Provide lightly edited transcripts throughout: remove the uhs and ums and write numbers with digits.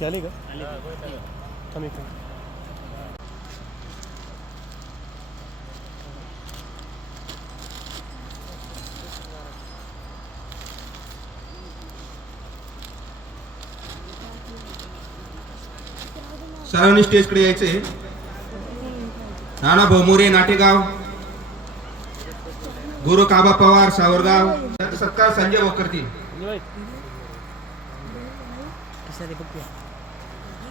चलेगा कमी सर्वांनी स्टेजकडे यायचंय. नाना भोमुरे नाटेगाव, गुरु काबा पवार सावरगाव, सत्कार संजय वकरती,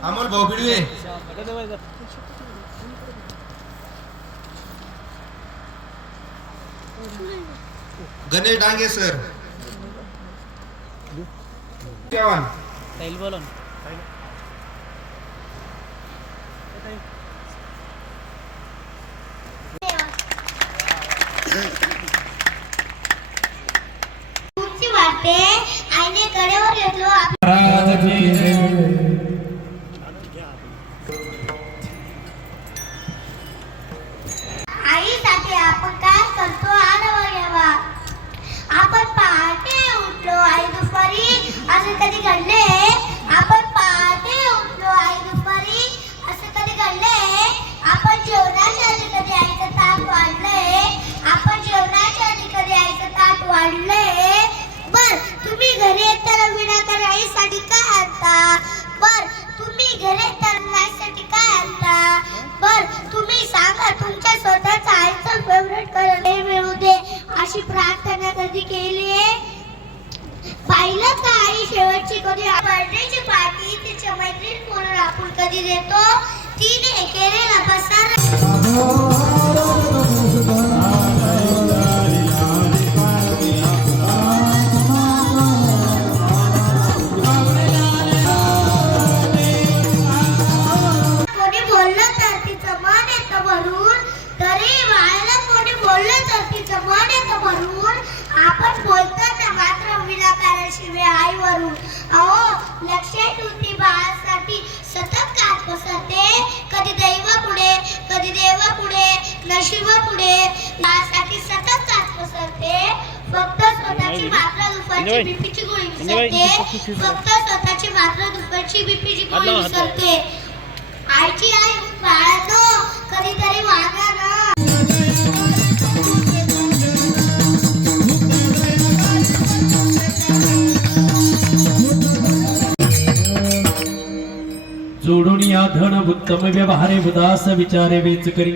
अमोल भाऊ बिडवे, गणेश डांगे सर, आईने कडेवर घेतलो. आईसाठी आपण काय करतो आढावा घ्यावा. आपण पहाटे उठलो आई दुपारी असं कधी घडले. आपण पहाटे उठलो आई दुपारी असं कधी घडले. आपण जेवणाच्या आधी कधी आईचं ताट वाढलंय. आपण जेवणाच्या आधी कधी आईचं ताट वाढलंय. बर तुम्ही घरी येताना विनाकारण आईसाठी काय आणता. बर तुम्ही घरी येताना आईसाठी काय आणता. बर तुम्ही सांगा तुमच्या स्वतःचा आईचं फेवरेट कलर मिळू दे अशी प्रार्थना कधी केली. पाहिलं का आई शेवटची कधी बर्थडेची पार्टी तिच्या मैत्रीण म्हणून आपण कधी देतो. तिने केलेला पसार आपण बोलताना मात्र विनाकारण शिवे आईवरून. अहो लक्षात ठेवती बाळासाठी सतत कात पसरते. कधी दैवापुढे कधी देवापुढे नशिबापुढे बाळासाठी सतत कात पसरते. फक्त स्वतःची मात्र दुपारची बीपीची गोळी विसरते. फक्त स्वतःची मात्र दुपारची बीपीची गोळी विसरते. आईची आई बाळानो कधीतरी वागा ना. जोडून या धन उत्तम व्यवहारे उदास विचारे वेच करी.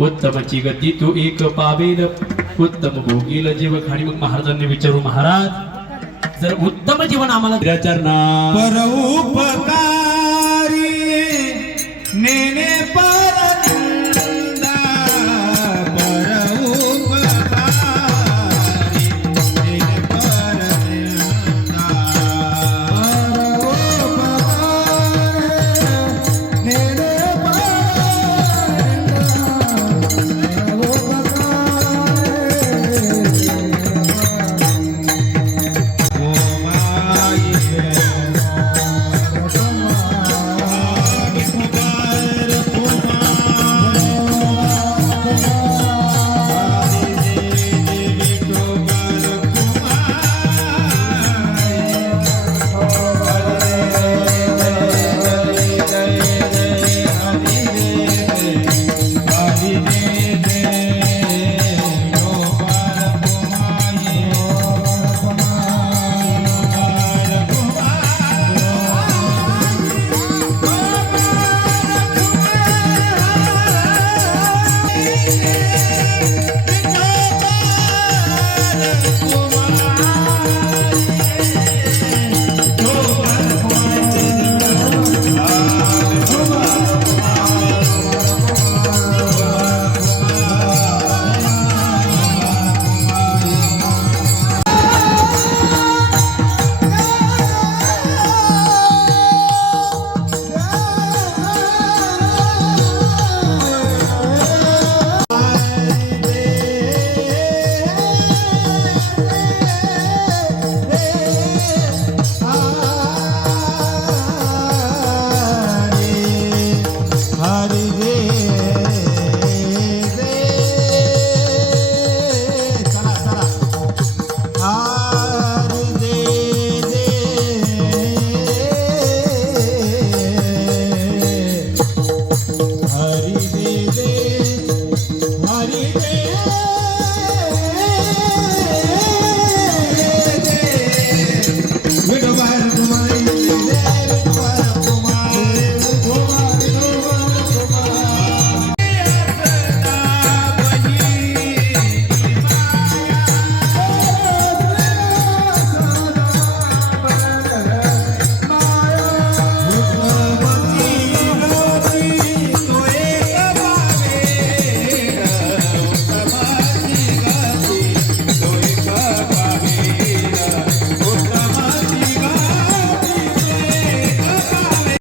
उत्तमची गती तू एक पावेल उत्तम भोगील जीव खाणी. मग महाराजांनी विचारू महाराज जर उत्तम जीवन आम्हाला चरणा पर उपकारी नेने पर